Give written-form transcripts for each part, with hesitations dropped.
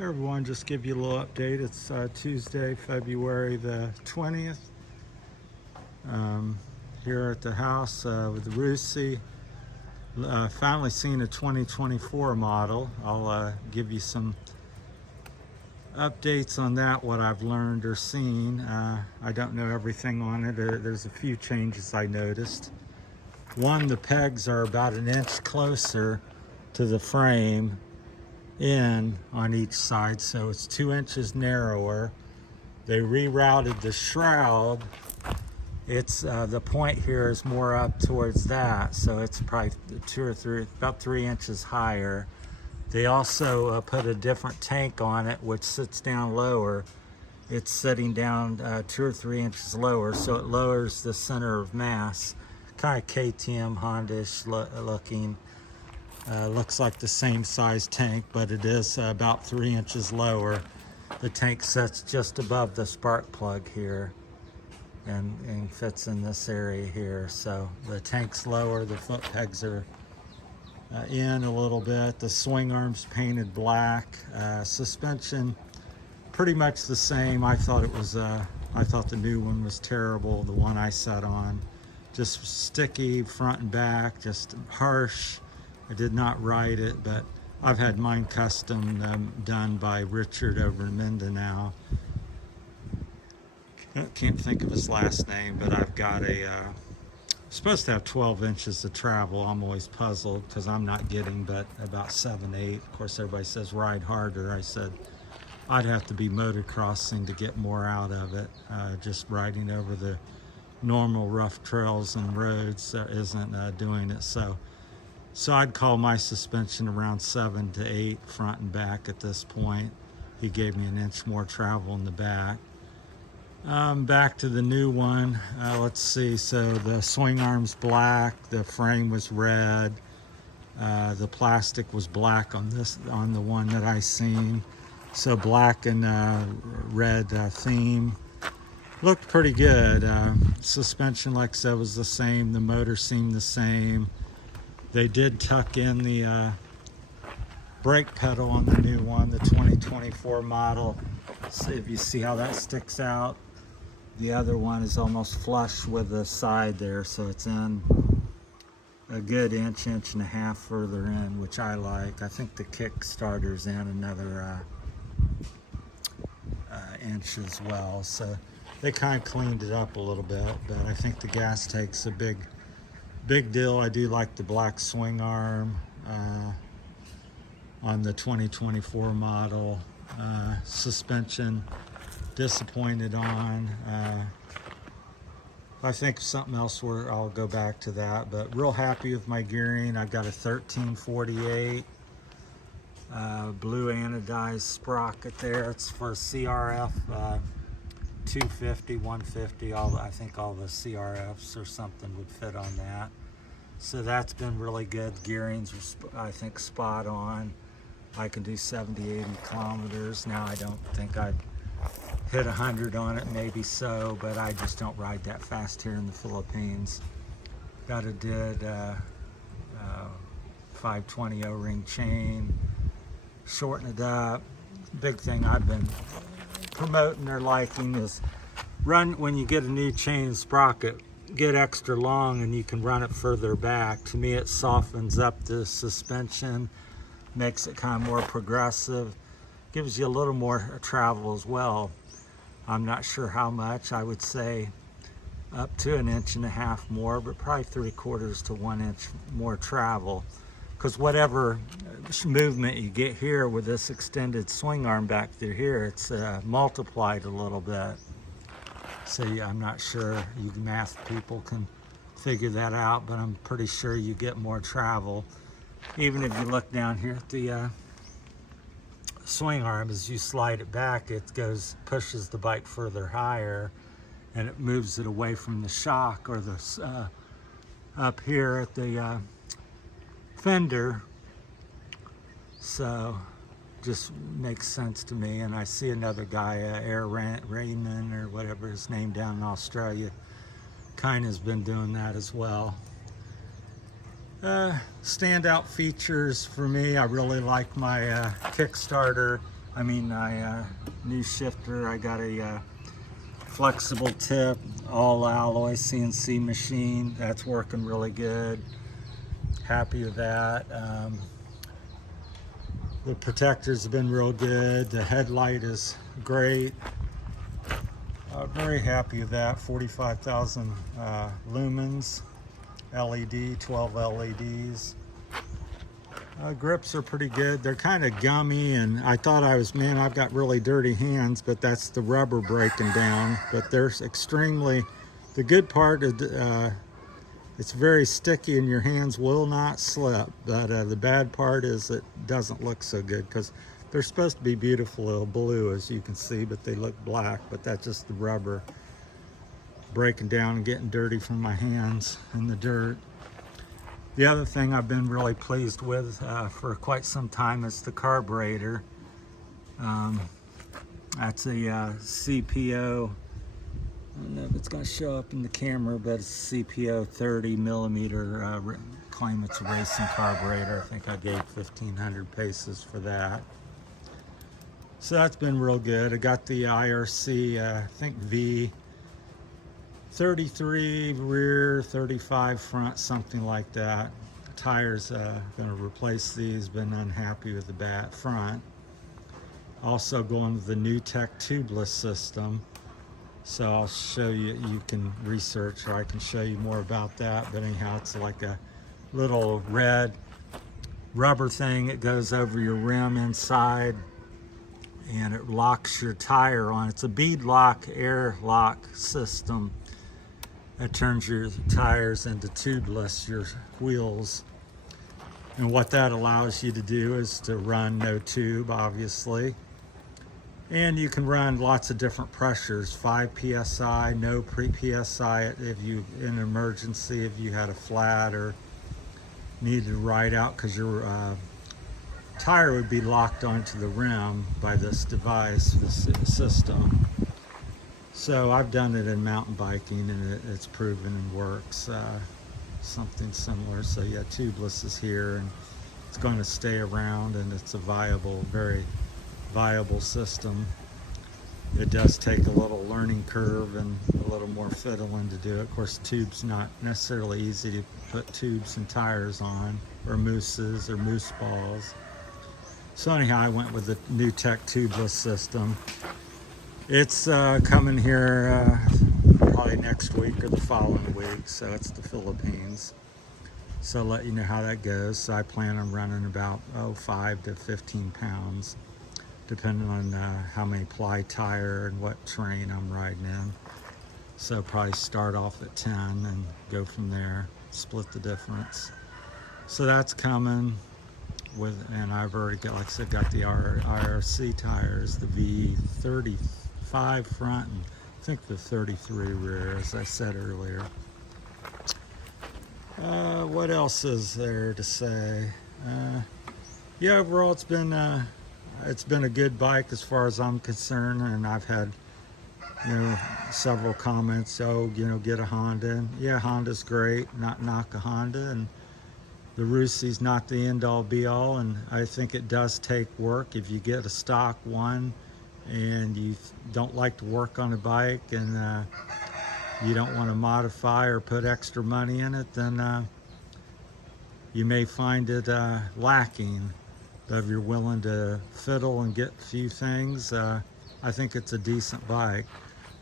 Hey everyone, just give you a little update. It's Tuesday, February the 20th. Here at the house with Rusi. Finally seen a 2024 model. I'll give you some updates on that, what I've learned or seen. I don't know everything on it. There's a few changes I noticed. One, the pegs are about an inch closer to the frame in on each side, so it's 2 inches narrower. They rerouted the shroud. It's the point here is more up towards that, so it's probably about 3 inches higher. They also put a different tank on it, which sits down lower. It's sitting down 2 or 3 inches lower, so it lowers the center of mass. Kind of KTM Honda-ish looking. Looks like the same size tank, but it is about 3 inches lower. The tank sits just above the spark plug here and fits in this area here. So the tank's lower, the foot pegs are in a little bit. The swing arm's painted black. Suspension pretty much the same. I thought the new one was terrible, the one I sat on. Just sticky front and back, just harsh. I did not ride it, but I've had mine custom done by Richard over in Mindanao. I can't think of his last name, but I've got supposed to have 12 inches of travel. I'm always puzzled because I'm not getting but about 7, 8. Of course, everybody says ride harder. I said I'd have to be motocrossing to get more out of it. Just riding over the normal rough trails and roads isn't doing it. So I'd call my suspension around 7 to 8 front and back at this point. He gave me an inch more travel in the back. Back to the new one. Let's see. So the swing arm's black. The frame was red. The plastic was black on the one that I seen. So black and red theme. Looked pretty good. Suspension, like I said, was the same. The motor seemed the same. They did tuck in the brake pedal on the new one, the 2024 model. See if you see how that sticks out. The other one is almost flush with the side there, so it's in a good inch and a half further in, which I like. I think the Kickstarter's in another inch as well. So they kind of cleaned it up a little bit, but I think the gas tank's a big deal. I do like the black swing arm on the 2024 model. Suspension, disappointed on. I think something else where I'll go back to that, but real happy with my gearing. I've got a 1348 blue anodized sprocket there. It's for CRF 250, 150, I think all the CRFs or something would fit on that. So that's been really good. Gearings are, I think, spot on. I can do 70, 80 kilometers. Now I don't think I'd hit 100 on it, maybe so, but I just don't ride that fast here in the Philippines. Got a 520 O-ring chain, shorten it up. Big thing I've been promoting or liking is run, when you get a new chain sprocket, get extra long and you can run it further back. To me, it softens up the suspension, makes it kind of more progressive, gives you a little more travel as well. I'm not sure how much. I would say up to an inch and a half more, but probably 3/4 to 1 inch more travel, because whatever movement you get here with this extended swing arm back through here, it's multiplied a little bit. So yeah, I'm not sure, you math people can figure that out, but I'm pretty sure you get more travel. Even if you look down here at the swing arm, as you slide it back, it pushes the bike further higher, and it moves it away from the shock or the up here at the fender. So just makes sense to me. And I see another guy, Raymond or whatever his name, down in Australia, kind of has been doing that as well. Standout features for me, I really like my Kickstarter new shifter. I got a flexible tip, all alloy CNC machine. That's working really good. Happy with that. The protectors have been real good. The headlight is great. Very happy with that. 45,000 lumens, LED, 12 LEDs. Grips are pretty good. They're kind of gummy, and I thought I've got really dirty hands, but that's the rubber breaking down. But they're extremely, the good part is it's very sticky and your hands will not slip. But the bad part is it doesn't look so good because they're supposed to be beautiful blue, as you can see, but they look black. But that's just the rubber breaking down and getting dirty from my hands in the dirt. The other thing I've been really pleased with for quite some time is the carburetor. That's a CPO. I don't know if it's going to show up in the camera, but it's CPO 30 millimeter. Claim it's a racing carburetor. I think I gave 1,500 paces for that. So that's been real good. I got the IRC, I think V 33 rear, 35 front, something like that. Tires, going to replace these. Been unhappy with the front. Also going with the new tech tubeless system. So I'll show you, you can research, or I can show you more about that. But anyhow, it's like a little red rubber thing. It goes over your rim inside and it locks your tire on. It's a bead lock, air lock system. It turns your tires into tubeless, your wheels. And what that allows you to do is to run no tube, obviously. And you can run lots of different pressures, 5 PSI, no pre-PSI if you, in an emergency, if you had a flat or needed to ride out because your tire would be locked onto the rim by this device, this system. So I've done it in mountain biking and it's proven and works. Something similar. So yeah, tubeless is here and it's going to stay around, and it's a viable, very viable system. It does take a little learning curve and a little more fiddling to do it. Of course, tube's not necessarily easy to put tubes and tires on, or mooses or moose balls. So anyhow, I went with the new tech tubeless system. It's coming here probably next week or the following week, so it's the Philippines. So I'll let you know how that goes. So I plan on running about 5 to 15 pounds, depending on how many ply tire and what terrain I'm riding in. So probably start off at 10 and go from there, split the difference. So that's coming with, and I've already got, like I said, got the IRC tires, the V35 front, and I think the 33 rear, as I said earlier. What else is there to say? Yeah, overall it's been a good bike as far as I'm concerned, and I've had, several comments. Get a Honda. And yeah, Honda's great. Not knock a Honda, and the Rusi's not the end-all be-all, and I think it does take work. If you get a stock one and you don't like to work on a bike and you don't want to modify or put extra money in it, then you may find it lacking. But if you're willing to fiddle and get a few things, I think it's a decent bike.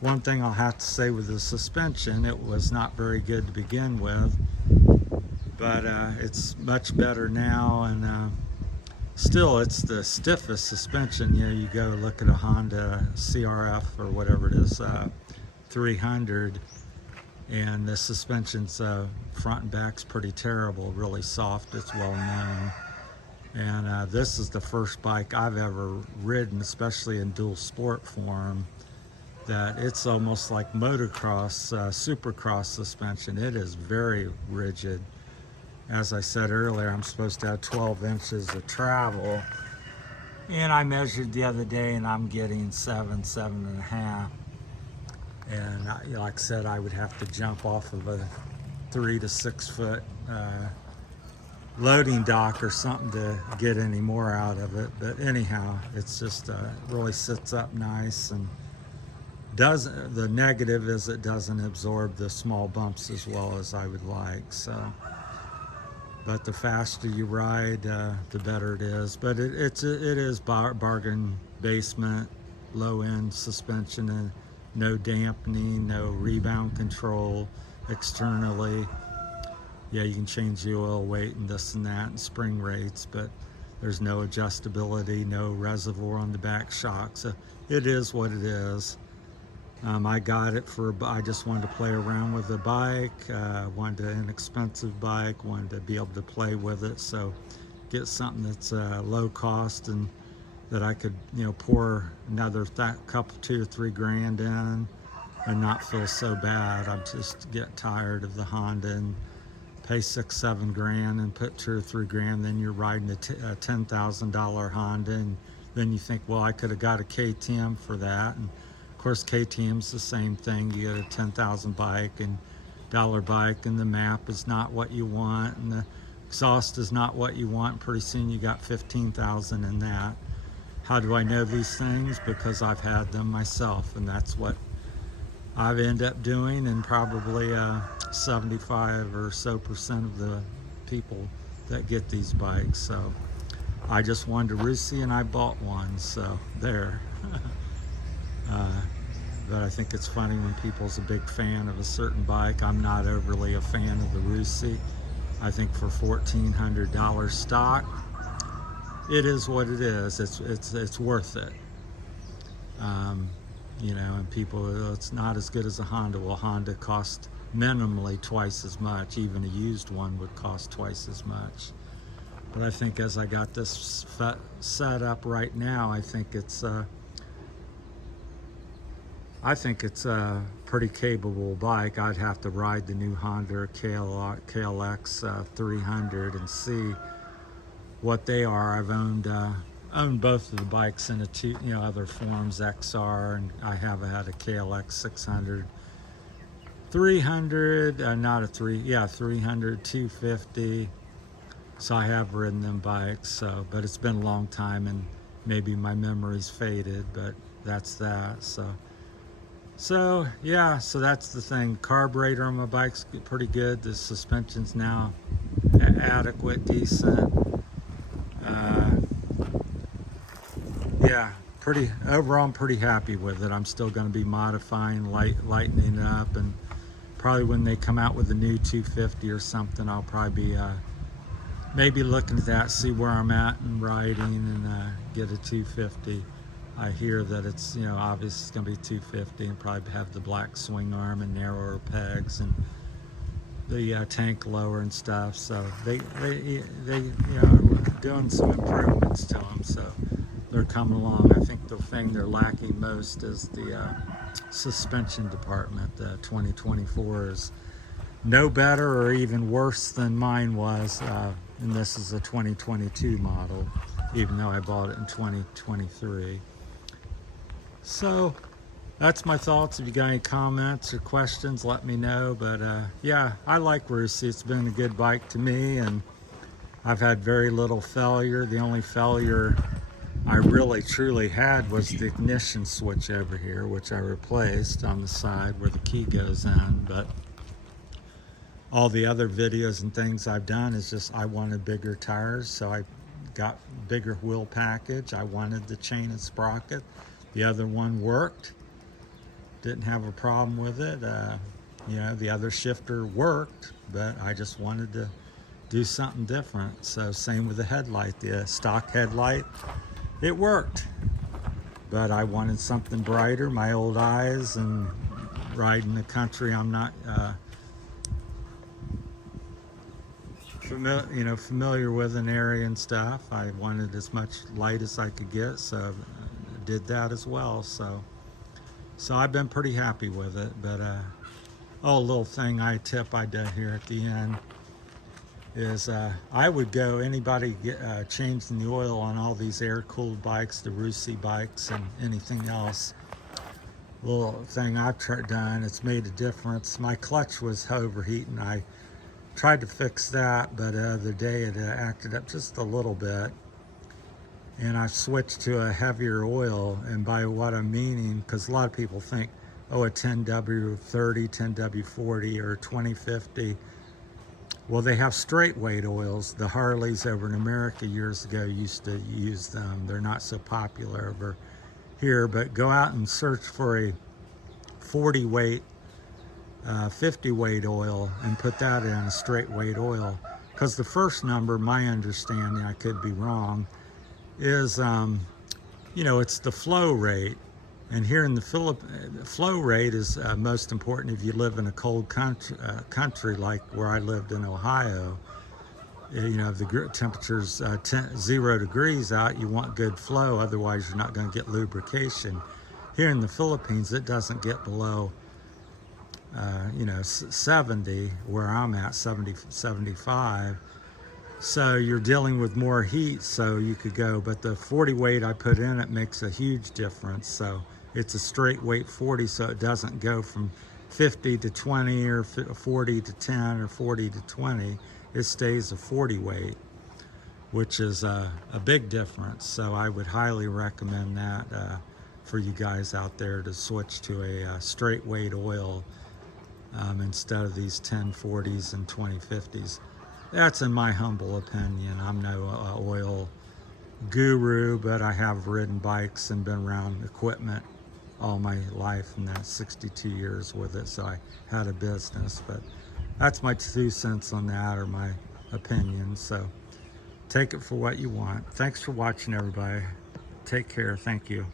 One thing I'll have to say with the suspension, it was not very good to begin with, but it's much better now, and still it's the stiffest suspension. You go look at a Honda CRF or whatever it is, 300, and the suspension's front and back's pretty terrible, really soft, it's well known. And this is the first bike I've ever ridden, especially in dual sport form, that it's almost like motocross, supercross suspension. It is very rigid. As I said earlier, I'm supposed to have 12 inches of travel, and I measured the other day and I'm getting 7.5. And like I said, I would have to jump off of a 3 to 6 foot loading dock or something to get any more out of it. But anyhow, it's just really sits up nice, and doesn't. The negative is it doesn't absorb the small bumps as well as I would like. So, but the faster you ride, the better it is. But it is bargain basement, low end suspension, and no dampening, no rebound control externally. Yeah, you can change the oil weight and this and that and spring rates, but there's no adjustability, no reservoir on the back shock. So it is what it is. I got it I just wanted to play around with the bike, wanted an inexpensive bike, wanted to be able to play with it. So get something that's low cost and that I could, pour another couple, 2 or 3 grand in and not feel so bad. I just get tired of the Honda and pay 6-7 grand and put 2 or 3 grand, then you're riding a $10,000 Honda, and then you think, well, I could have got a KTM for that. And of course KTM's the same thing. You get a 10,000 bike and dollar bike, and the map is not what you want, and the exhaust is not what you want. Pretty soon you got 15,000 in that. How do I know these things? Because I've had them myself, and that's what I've ended up doing, and probably 75 or so percent of the people that get these bikes. So I just wanted a Rusi and I bought one, so there. But I think it's funny when people's a big fan of a certain bike. I'm not overly a fan of the Rusi. I think for $1,400 stock, it is what it is. It's worth it. And people, it's not as good as a Honda. Well, Honda cost minimally twice as much. Even a used one would cost twice as much. But I think as I got this set up right now, I think it's a pretty capable bike. I'd have to ride the new Honda KLX 300 and see what they are. I've owned both of the bikes in other forms, XR, and I have had a KLX 600, 300, 300, 250. So I have ridden them bikes. So, but it's been a long time, and maybe my memory's faded. But that's that. So yeah. So that's the thing. Carburetor on my bike's pretty good. The suspension's now adequate, decent. Yeah, overall I'm pretty happy with it. I'm still going to be modifying, lightening up, and probably when they come out with a new 250 or something, I'll probably be maybe looking at that, see where I'm at and riding, and get a 250. I hear that it's, obviously it's going to be 250 and probably have the black swing arm and narrower pegs and the tank lower and stuff. So they doing some improvements to them. So they're coming along. I think the thing they're lacking most is the suspension department. The 2024 is no better or even worse than mine was, and this is a 2022 model, even though I bought it in 2023. So that's my thoughts. If you got any comments or questions, let me know. But yeah, I like Rusi. It's been a good bike to me, and I've had very little failure. The only failure I really truly had was the ignition switch over here, which I replaced on the side where the key goes in. But all the other videos and things I've done is just I wanted bigger tires, so I got bigger wheel package. I wanted the chain and sprocket. The other one worked. Didn't have a problem with it. The other shifter worked, but I just wanted to do something different. So same with the headlight. The stock headlight, it worked, but I wanted something brighter. My old eyes and riding the country, I'm not familiar with an area and stuff. I wanted as much light as I could get, so I did that as well. So I've been pretty happy with it. But a little thing I did here at the end is I would go, anybody changing the oil on all these air-cooled bikes, the Rusi bikes and anything else, little thing I've done, it's made a difference. My clutch was overheating. I Tried to fix that, but the other day it acted up just a little bit. And I switched to a heavier oil. And by what I'm meaning, because a lot of people think, oh, a 10W30, 10W40, or 2050. Well, they have straight weight oils. The Harleys over in America years ago used to use them. They're not so popular over here, but go out and search for a 40 weight, 50 weight oil and put that in a straight weight oil. Because the first number, my understanding, I could be wrong, is, it's the flow rate. And here in the Philippines, flow rate is most important if you live in a cold country like where I lived in Ohio. If the temperature's 0 degrees out, you want good flow, otherwise you're not going to get lubrication. Here in the Philippines, it doesn't get below 70, where I'm at, 70, 75. So you're dealing with more heat, so you could go, but the 40 weight I put in it makes a huge difference. So it's a straight weight 40, so it doesn't go from 50 to 20 or 40 to 10 or 40 to 20. It stays a 40 weight, which is a big difference. So I would highly recommend that for you guys out there to switch to a straight weight oil instead of these 1040s and 2050s. That's in my humble opinion. I'm no oil guru, but I have ridden bikes and been around equipment all my life, and that's 62 years with it, so I had a business. But that's my 2 cents on that, or my opinion, so take it for what you want. Thanks for watching, everybody. Take care. Thank you.